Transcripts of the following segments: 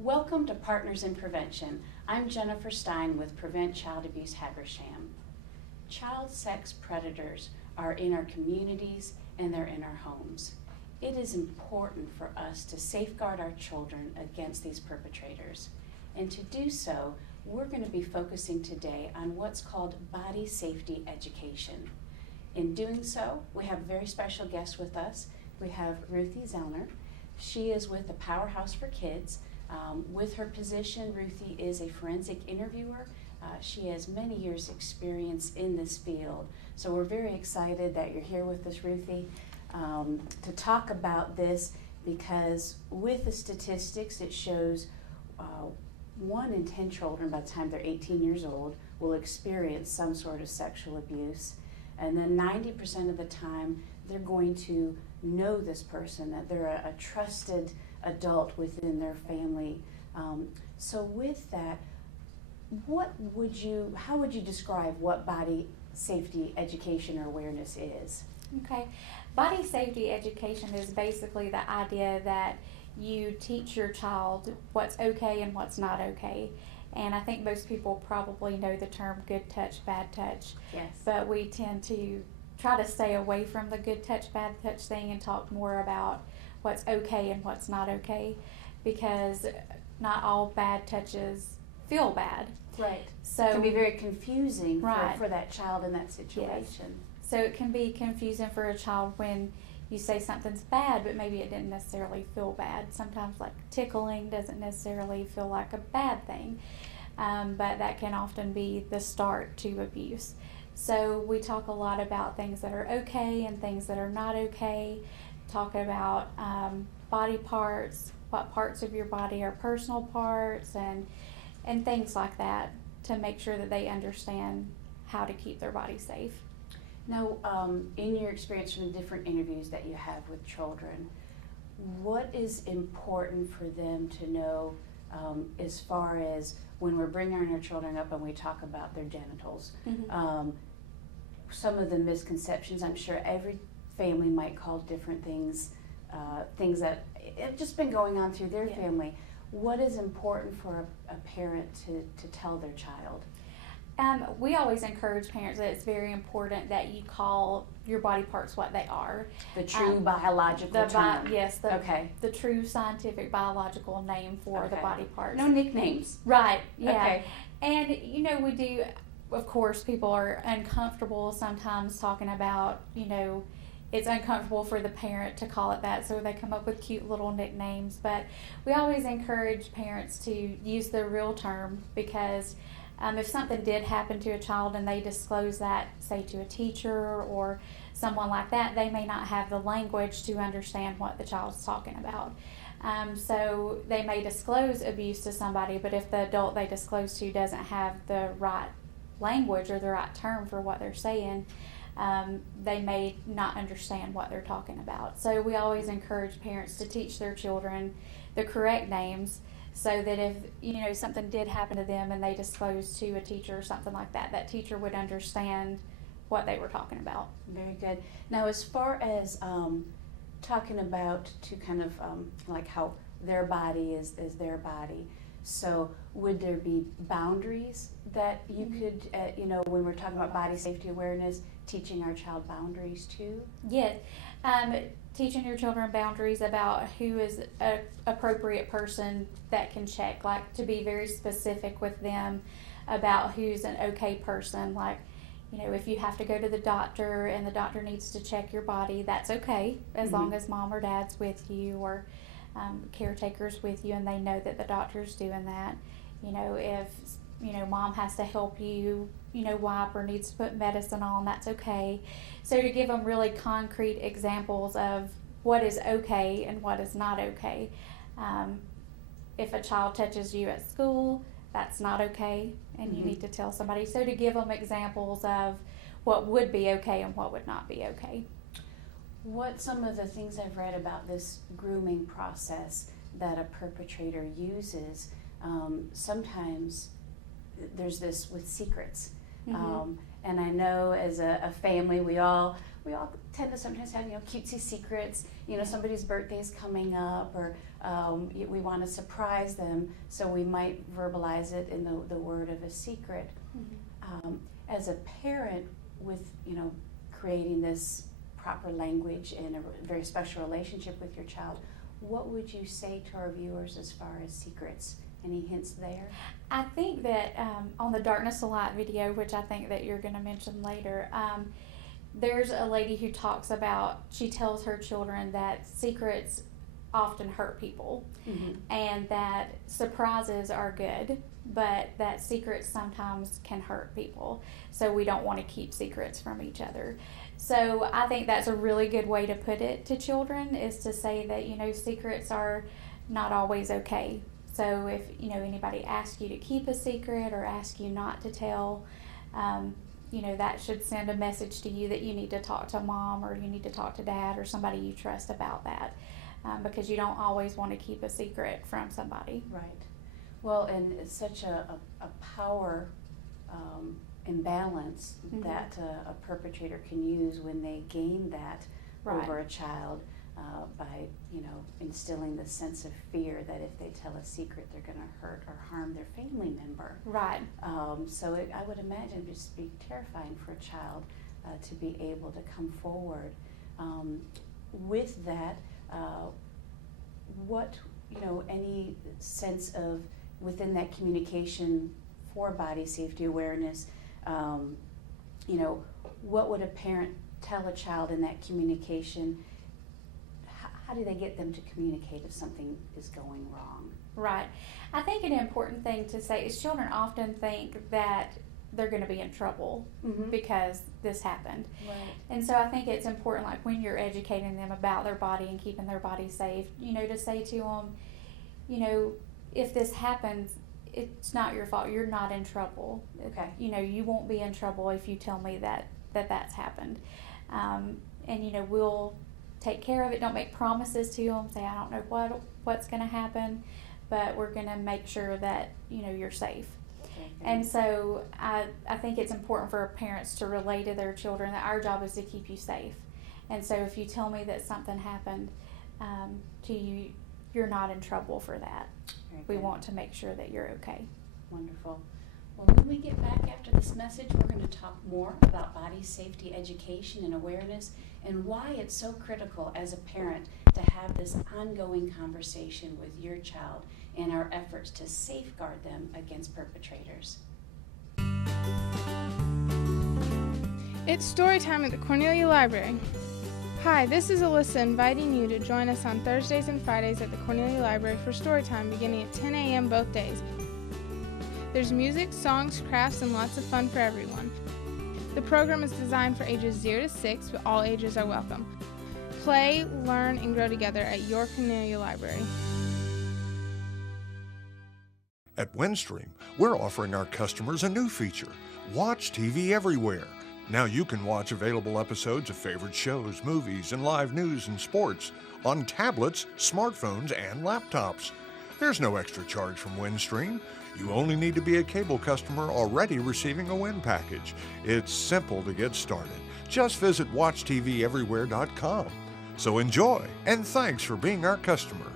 Welcome to Partners in Prevention. I'm Jennifer Stein with Prevent Child Abuse Habersham. Child sex predators are in our communities and they're in our homes. It is important for us to safeguard our children against these perpetrators. And to do so, we're going to be focusing today on what's called body safety education. In doing so, we have a very special guest with us. We have Ruthie Zellner. She is with the Powerhouse for Kids. With her position, Ruthie is a forensic interviewer. She has many years' experience in this field. So we're very excited that you're here with us, Ruthie, to talk about this, because with the statistics, it shows 1 in 10 children by the time they're 18 years old will experience some sort of sexual abuse. And then 90% of the time, they're going to know this person, that they're a trusted adult within their family. So with that, how would you describe what body safety education or awareness is? Okay, body safety education is basically the idea that you teach your child what's okay and what's not okay. And I think most people probably know the term good touch, bad touch. Yes. But we tend to try to stay away from the good touch, bad touch thing and talk more about what's okay and what's not okay, because not all bad touches feel bad. Right. So it can be very confusing right. for that child in that situation. Yes. So it can be confusing for a child when you say something's bad, but maybe it didn't necessarily feel bad. Sometimes like tickling doesn't necessarily feel like a bad thing, but that can often be the start to abuse. So we talk a lot about things that are okay and things that are not okay. Talk about body parts, what parts of your body are personal parts, and things like that, to make sure that they understand how to keep their body safe. Now, in your experience from the different interviews that you have with children, what is important for them to know as far as when we're bringing our children up and we talk about their genitals? Mm-hmm. Some of the misconceptions, I'm sure every family might call different things, things that have just been going on through their family. What is important for a parent to tell their child? We always encourage parents that it's very important that you call your body parts what they are. The true biological term. Yes, the true scientific biological name for the body parts. No nicknames. Right, yeah. Okay. And we do, of course, people are uncomfortable sometimes talking about, it's uncomfortable for the parent to call it that, so they come up with cute little nicknames. But we always encourage parents to use the real term, because if something did happen to a child and they disclose that, say, to a teacher or someone like that, they may not have the language to understand what the child's talking about. So they may disclose abuse to somebody, but if the adult they disclose to doesn't have the right language or the right term for what they're saying, they may not understand what they're talking about. So we always encourage parents to teach their children the correct names, so that if something did happen to them and they disclosed to a teacher or something like that, that teacher would understand what they were talking about. Very good. Now, as far as talking about to kind of like how their body is their body, so would there be boundaries that you could, when we're talking about body safety awareness, teaching our child boundaries too? Yes. Teaching your children boundaries about who is an appropriate person that can check, like to be very specific with them about who's an okay person. Like, if you have to go to the doctor and the doctor needs to check your body, that's okay, as long as mom or dad's with you, or caretakers with you, and they know that the doctor's doing that. If mom has to help you, wipe, or needs to put medicine on, that's okay. So to give them really concrete examples of what is okay and what is not okay. If a child touches you at school, that's not okay, and you need to tell somebody. So to give them examples of what would be okay and what would not be okay. What some of the things I've read about this grooming process that a perpetrator uses, sometimes there's this with secrets. And I know as a family, we all we all tend to sometimes have, cutesy secrets. Somebody's birthday's coming up, or we want to surprise them, so we might verbalize it in the word of a secret. Mm-hmm. As a parent, with creating this proper language and a very special relationship with your child, what would you say to our viewers as far as secrets? Any hints there? I think that on the Darkness to Light video, which I think that you're going to mention later, there's a lady who talks about, she tells her children that secrets often hurt people, Mm-hmm. and that surprises are good, but that secrets sometimes can hurt people. So we don't want to keep secrets from each other. So I think that's a really good way to put it to children, is to say that, secrets are not always okay. So if, anybody asks you to keep a secret or asks you not to tell, that should send a message to you that you need to talk to mom, or you need to talk to dad, or somebody you trust about that, because you don't always want to keep a secret from somebody. Right. Well, and it's such a power imbalance Mm-hmm. that a perpetrator can use when they gain that Right. over a child, by instilling the sense of fear that if they tell a secret, they're going to hurt or harm their family member. Right. So I would imagine it would just be terrifying for a child to be able to come forward. With that, what, any sense of, within that communication for body safety awareness, what would a parent tell a child in that communication? How do they get them to communicate if something is going wrong? Right. I think an important thing to say is children often think that they're going to be in trouble Mm-hmm. because this happened. Right. And so I think it's important, like when you're educating them about their body and keeping their body safe, to say to them, if this happens, it's not your fault. You're not in trouble. Okay. You won't be in trouble if you tell me that's happened. And we'll take care of it. Don't make promises to them. Say, I don't know what's going to happen, but we're going to make sure that, you're safe. Okay. And so I think it's important for parents to relay to their children that our job is to keep you safe. And so if you tell me that something happened to you, you're not in trouble for that. Very We good. want to make sure that you're okay. Wonderful. Well, when we get back after this message, we're going to talk more about body safety education and awareness, and why it's so critical as a parent to have this ongoing conversation with your child and our efforts to safeguard them against perpetrators. It's story time at the Cornelia Library. Hi, this is Alyssa inviting you to join us on Thursdays and Fridays at the Cornelia Library for story time beginning at 10 a.m. both days. There's music, songs, crafts, and lots of fun for everyone. The program is designed for ages 0 to 6, but all ages are welcome. Play, learn, and grow together at your Cornelia Library. At Windstream, we're offering our customers a new feature, Watch TV Everywhere. Now you can watch available episodes of favorite shows, movies, and live news and sports on tablets, smartphones, and laptops. There's no extra charge from Windstream. You only need to be a cable customer already receiving a Wind package. It's simple to get started. Just visit WatchTVEverywhere.com. So enjoy, and thanks for being our customer.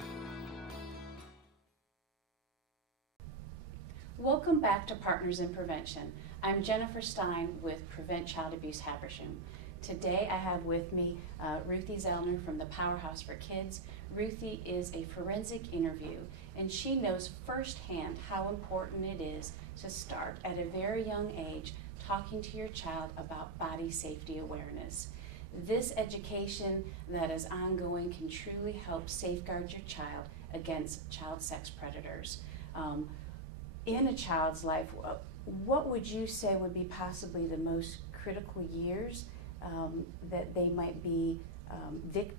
Welcome back to Partners in Prevention. I'm Jennifer Stein with Prevent Child Abuse Habersham. Today I have with me Ruthie Zellner from the Powerhouse for Kids. Ruthie is a forensic interview, and she knows firsthand how important it is to start at a very young age talking to your child about body safety awareness. This education that is ongoing can truly help safeguard your child against child sex predators. In a child's life, what would you say would be possibly the most critical years that they might be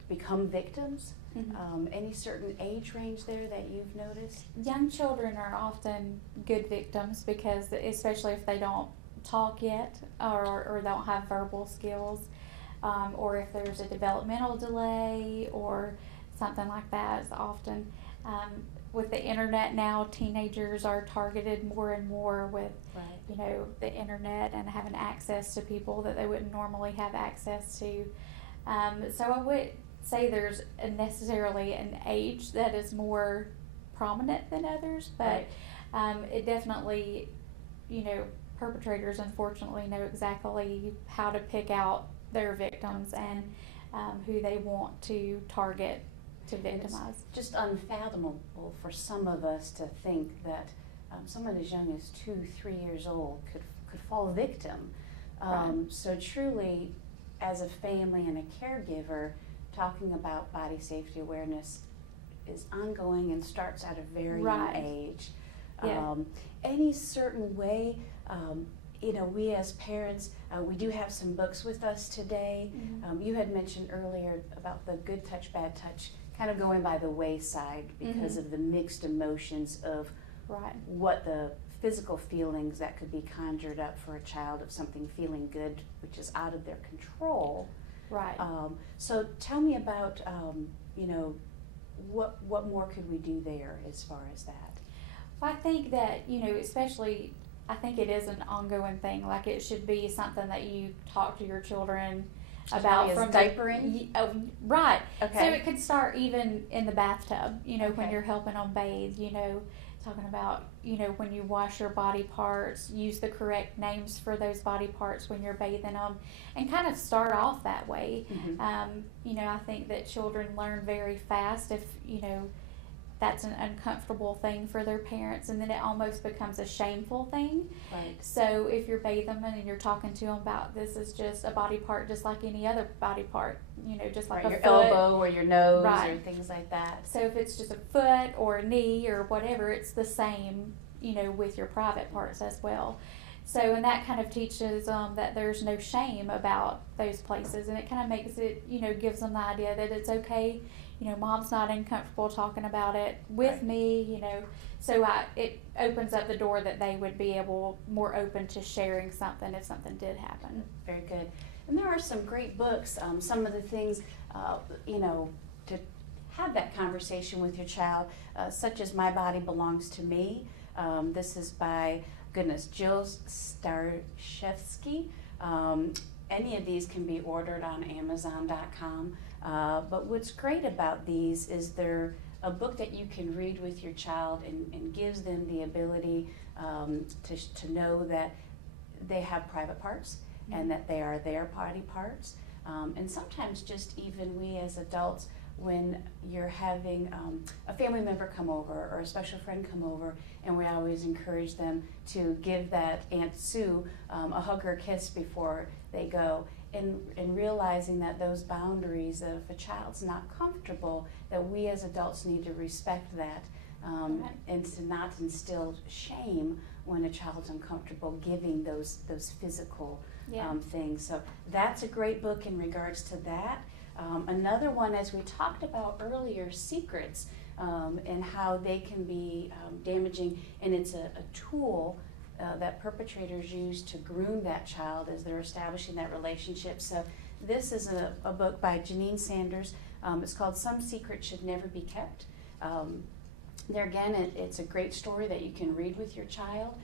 become victims? Mm-hmm. Any certain age range there that you've noticed? Young children are often good victims because, especially if they don't talk yet or don't have verbal skills, or if there's a developmental delay or something like that, it's often. With the internet now, teenagers are targeted more and more with, the internet and having access to people that they wouldn't normally have access to. So I would say there's necessarily an age that is more prominent than others, but it definitely, perpetrators unfortunately know exactly how to pick out their victims and who they want to target to victimize. It's just unfathomable for some of us to think that someone as young as 2-3 years old could fall victim. So truly, as a family and a caregiver, talking about body safety awareness is ongoing and starts at a very young age. Any certain way, we as parents, we do have some books with us today. You had mentioned earlier about the good touch, bad touch kind of going by the wayside because of the mixed emotions of what the physical feelings that could be conjured up for a child of something feeling good, which is out of their control. So tell me about, what more could we do there as far as that? Well, I think that, especially, I think it is an ongoing thing. Like, it should be something that you talk to your children about from diapering. So it could start even in the bathtub, when you're helping them bathe, talking about, when you wash your body parts, use the correct names for those body parts when you're bathing them, and kind of start off that way. I think that children learn very fast if, that's an uncomfortable thing for their parents, and then it almost becomes a shameful thing. So if you're bathing them and you're talking to them about this is just a body part just like any other body part, just like your foot, elbow or your nose or things like that. So if it's just a foot or a knee or whatever, it's the same, with your private parts as well. So, and that kind of teaches that there's no shame about those places, and it kind of makes it, gives them the idea that it's okay. Mom's not uncomfortable talking about it with me, so it opens up the door that they would be more open to sharing something if something did happen. Very good. And there are some great books, some of the things, to have that conversation with your child, such as My Body Belongs to Me. This is by, Jill Starshevsky. Any of these can be ordered on Amazon.com. But what's great about these is they're a book that you can read with your child and gives them the ability to know that they have private parts and that they are their body parts. And sometimes just even we as adults, when you're having a family member come over or a special friend come over, and we always encourage them to give that Aunt Sue a hug or a kiss before they go. And realizing that those boundaries, if a child's not comfortable, that we as adults need to respect that, and to not instill shame when a child's uncomfortable giving those physical things. So that's a great book in regards to that. Another one, as we talked about earlier, secrets, and how they can be damaging, and it's a tool that perpetrators use to groom that child as they're establishing that relationship. So this is a book by Janine Sanders. It's called Some Secrets Should Never Be Kept. There again, it's a great story that you can read with your child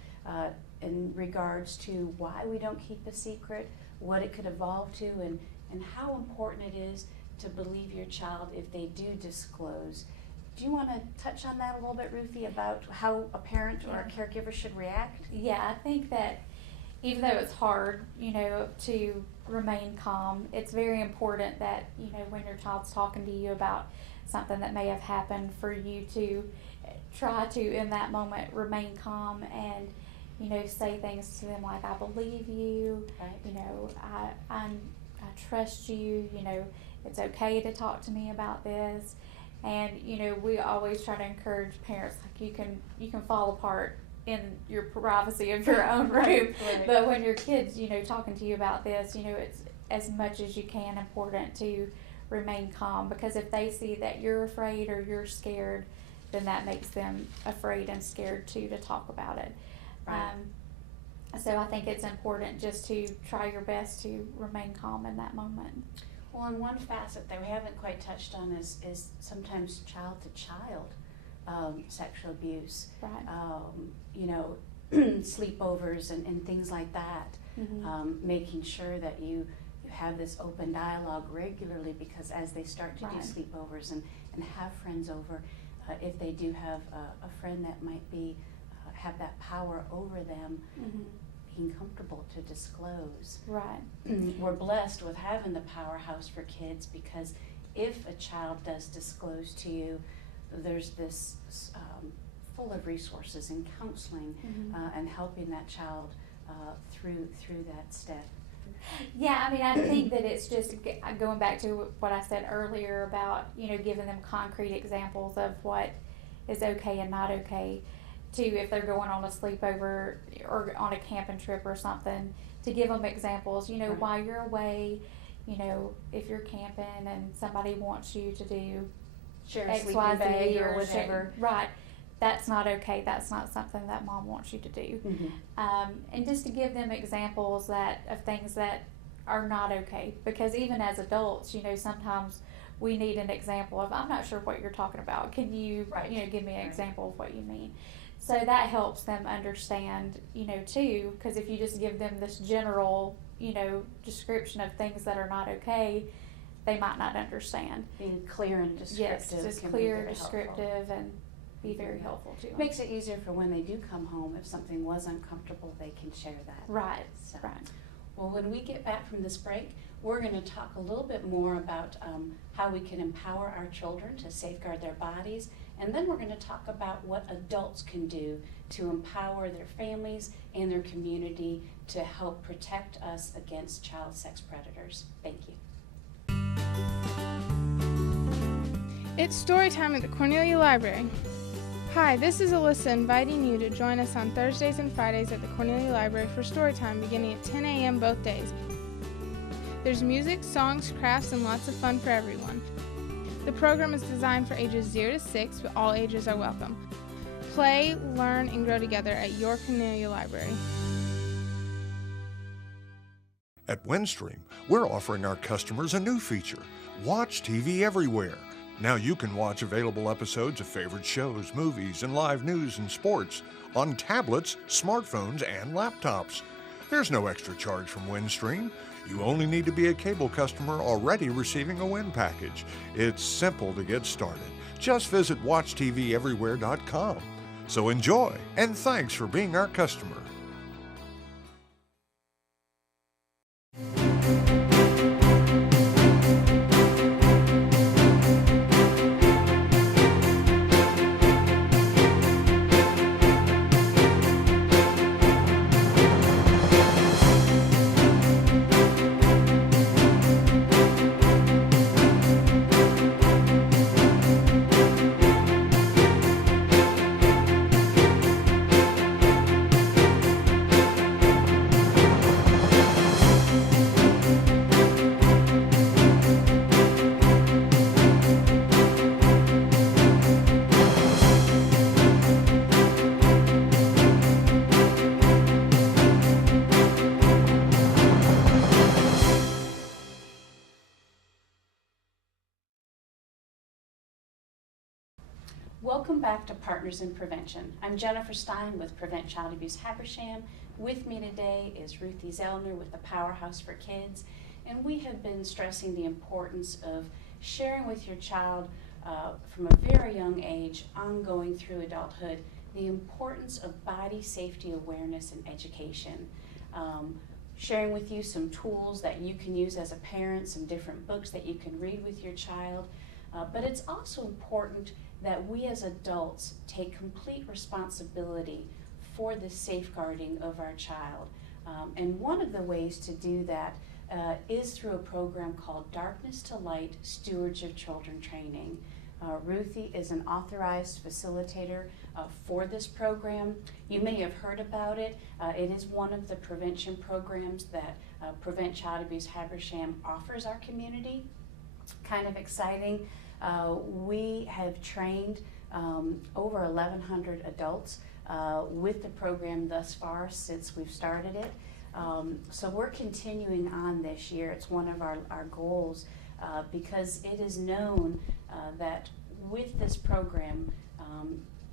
in regards to why we don't keep a secret, what it could evolve to, and how important it is to believe your child if they do disclose. Do you want to touch on that a little bit, Ruthie, about how a parent or a caregiver should react? Yeah, I think that even though it's hard, to remain calm, it's very important that, when your child's talking to you about something that may have happened, for you to try to, in that moment, remain calm and, say things to them like, I believe you, I trust you, it's okay to talk to me about this. And, we always try to encourage parents, like, you can fall apart in your privacy of your own room, but when your kids, talking to you about this, it's as much as you can important to remain calm, because if they see that you're afraid or you're scared, then that makes them afraid and scared too to talk about it. So I think it's important just to try your best to remain calm in that moment. Well, and one facet that we haven't quite touched on is sometimes child to child sexual abuse, Right. Sleepovers and things like that. Making sure that you have this open dialogue regularly, because as they start to do Right. sleepovers and have friends over, if they do have a friend that might be have that power over them, being comfortable to disclose. Right. We're blessed with having the Powerhouse for Kids, because if a child does disclose to you, there's this full of resources and counseling and helping that child through that step. Yeah, I mean, I think that it's just going back to what I said earlier about, giving them concrete examples of what is okay and not okay. To, if they're going on a sleepover or on a camping trip or something, to give them examples, Right. while you're away, if you're camping and somebody wants you to do Share a X, sleeping Y, bag Z or whatever. right, that's not okay. That's not something that mom wants you to do. And just to give them examples of things that are not okay, because even as adults, sometimes we need an example of, I'm not sure what you're talking about. Can you, Right. give me an Right. example of what you mean? So that helps them understand, too, because if you just give them this general, description of things that are not okay, they might not understand. Being clear and descriptive. Yes, just can be clear, very helpful. descriptive, and be very helpful to them. Makes it easier for when they do come home. If something was uncomfortable, they can share that. Right, So, right. well, when we get back from this break, we're going to talk a little bit more about how we can empower our children to safeguard their bodies, and then we're going to talk about what adults can do to empower their families and their community to help protect us against child sex predators. Thank you. It's story time at the Cornelia Library. Hi, this is Alyssa inviting you to join us on Thursdays and Fridays at the Cornelia Library for story time beginning at 10 a.m. both days. There's music, songs, crafts, and lots of fun for everyone. The program is designed for ages 0 to 6, but all ages are welcome. Play, learn, and grow together at your Cornelia Library. At Windstream, we're offering our customers a new feature, Watch TV Everywhere. Now you can watch available episodes of favorite shows, movies, and live news and sports on tablets, smartphones, and laptops. There's no extra charge from Windstream. You only need to be a cable customer already receiving a Wind package. It's simple to get started. Just visit WatchTVEverywhere.com. So enjoy, and thanks for being our customer. Welcome back to Partners in Prevention. I'm Jennifer Stein with Prevent Child Abuse Habersham. With me today is Ruthie Zellner with the Powerhouse for Kids, and we have been stressing the importance of sharing with your child from a very young age, ongoing through adulthood, the importance of body safety awareness and education. Sharing with you some tools that you can use as a parent, some different books that you can read with your child, but it's also important that we as adults take complete responsibility for the safeguarding of our child. And one of the ways to do that is through a program called Darkness to Light Stewards of Children Training. Ruthie is an authorized facilitator for this program. You may have heard about it. It is one of the prevention programs that Prevent Child Abuse Habersham offers our community. Kind of exciting. We have trained over 1,100 adults with the program thus far since we've started it. So we're continuing on this year. It's one of our goals because it is known that with this program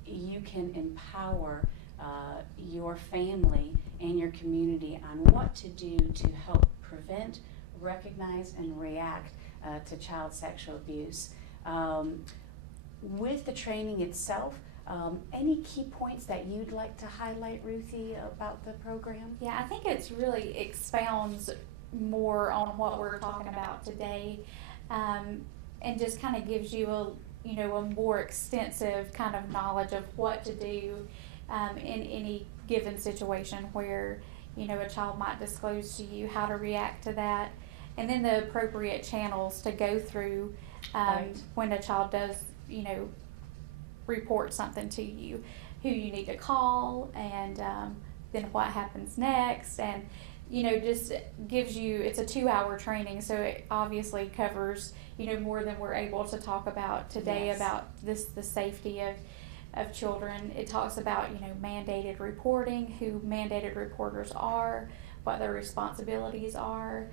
you can empower your family and your community on what to do to help prevent, recognize, and react to child sexual abuse. With the training itself, any key points that you'd like to highlight, Ruthie, about the program? Yeah, I think it's really expounds more on what we're talking about today, and just kind of gives you a more extensive kind of knowledge of what to do in any given situation where a child might disclose to you, how to react to that, and then the appropriate channels to go through when a child does report something to you, who you need to call, and then what happens next, and just gives you, it's a 2-hour training, so it obviously covers more than we're able to talk about today. Yes. About the safety of children. It talks about mandated reporting, who mandated reporters are, what their responsibilities are,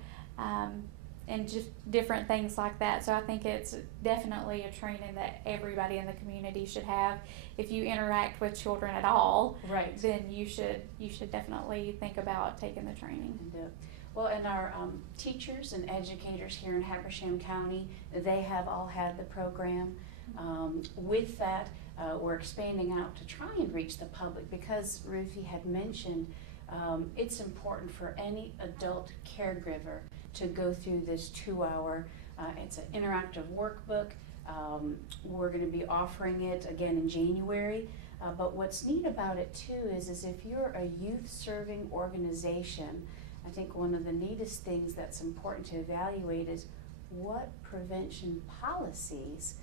and just different things like that. So I think it's definitely a training that everybody in the community should have. If you interact with children at all, Right. then you should definitely think about taking the training. Well, and our teachers and educators here in Habersham County, they have all had the program. With that, we're expanding out to try and reach the public because Ruthie had mentioned it's important for any adult caregiver to go through this 2-hour, it's an interactive workbook. We're going to be offering it again in January. But what's neat about it too is if you're a youth serving organization, I think one of the neatest things that's important to evaluate is what prevention policies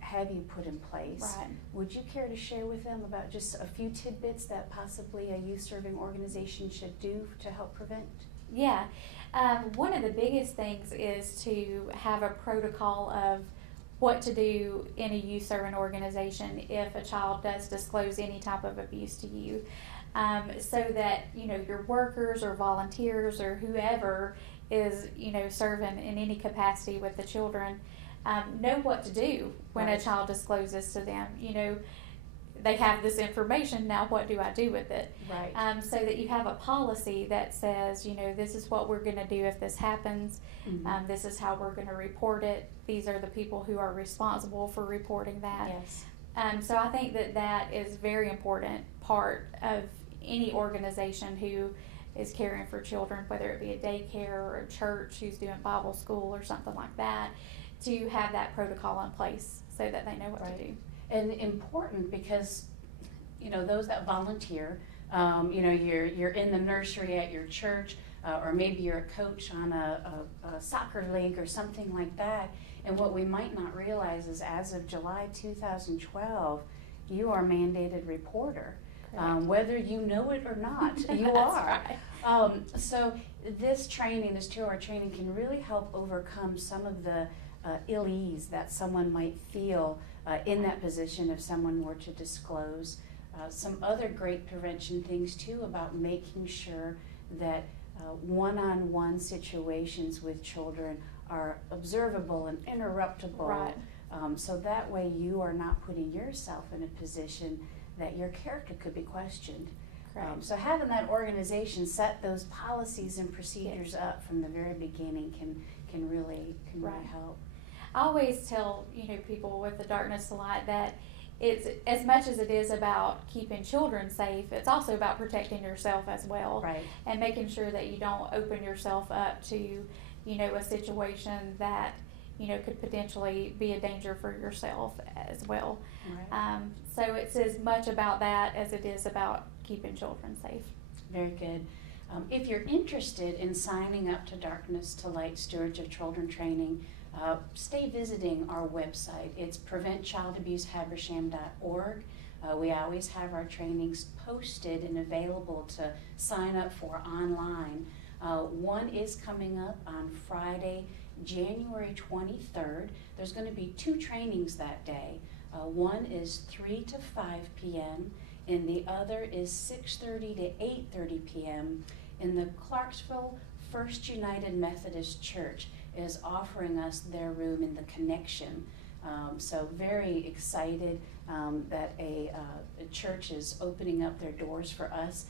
have you put in place? Right. Would you care to share with them about just a few tidbits that possibly a youth serving organization should do to help prevent? Yeah. One of the biggest things is to have a protocol of what to do in a youth serving organization if a child does disclose any type of abuse to you, so that your workers or volunteers or whoever is serving in any capacity with the children know what to do when Right. a child discloses to them. They have this information, now what do I do with it? Right. So that you have a policy that says, this is what we're going to do if this happens. Mhm. This is how we're going to report it. These are the people who are responsible for reporting that. Yes. So I think that is a very important part of any organization who is caring for children, whether it be a daycare or a church who's doing Bible school or something like that, to have that protocol in place so that they know what Right. to do. And important because, those that volunteer, you're in the nursery at your church, or maybe you're a coach on a soccer league or something like that. And what we might not realize is as of July 2012, you are a mandated reporter. Whether you know it or not, you That's are. right. So this training, this 2-hour training, can really help overcome some of the ill ease that someone might feel in that position if someone were to disclose. Some other great prevention things too about making sure that one-on-one situations with children are observable and interruptible. Right. So that way you are not putting yourself in a position that your character could be questioned. Correct. So having that organization set those policies and procedures up from the very beginning can really Right. help. I always tell people with the Darkness to Light that it's as much as it is about keeping children safe, it's also about protecting yourself as well, Right. and making sure that you don't open yourself up to a situation that could potentially be a danger for yourself as well. Right. So it's as much about that as it is about keeping children safe. Very good. If you're interested in signing up to Darkness to Light Stewards of Children training, stay visiting our website. It's preventchildabusehabersham.org. We always have our trainings posted and available to sign up for online. One is coming up on Friday, January 23rd. There's going to be 2 trainings that day. One is 3 to 5 p.m. and the other is 6:30 to 8:30 p.m. in the Clarksville First United Methodist Church is offering us their room in the Connection. So very excited that a church is opening up their doors for us.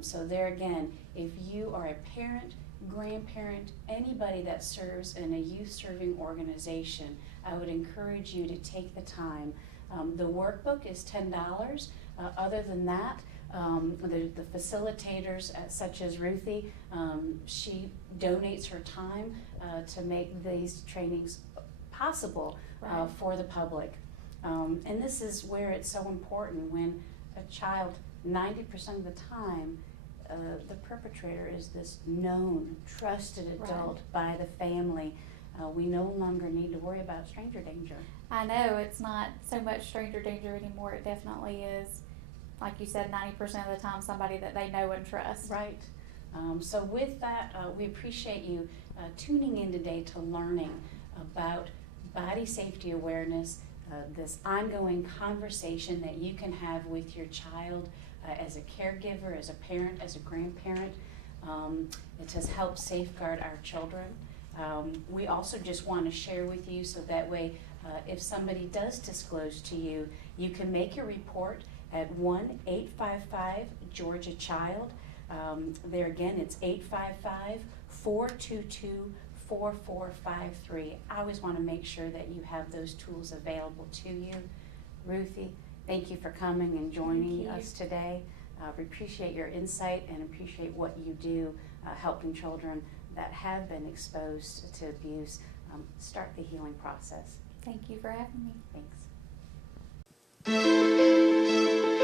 So there again, if you are a parent, grandparent, anybody that serves in a youth serving organization, I would encourage you to take the time. The workbook is $10. Other than that, the facilitators, such as Ruthie, she donates her time to make these trainings possible Right. for the public. And this is where it's so important when a child, 90% of the time, the perpetrator is this known, trusted adult by the family. We no longer need to worry about stranger danger. I know it's not so much stranger danger anymore. It definitely is, like you said, 90% of the time somebody that they know and trust. Right. So with that, we appreciate you tuning in today to learning about body safety awareness, this ongoing conversation that you can have with your child as a caregiver, as a parent, as a grandparent. It has helped safeguard our children. We also just want to share with you so that way if somebody does disclose to you, you can make your report at 1-855-GEORGIA-CHILD. There again, it's 855-422-4453. I always want to make sure that you have those tools available to you. Ruthie, thank you for coming and joining us today. We appreciate your insight and appreciate what you do helping children that have been exposed to abuse start the healing process. Thank you for having me. Thanks.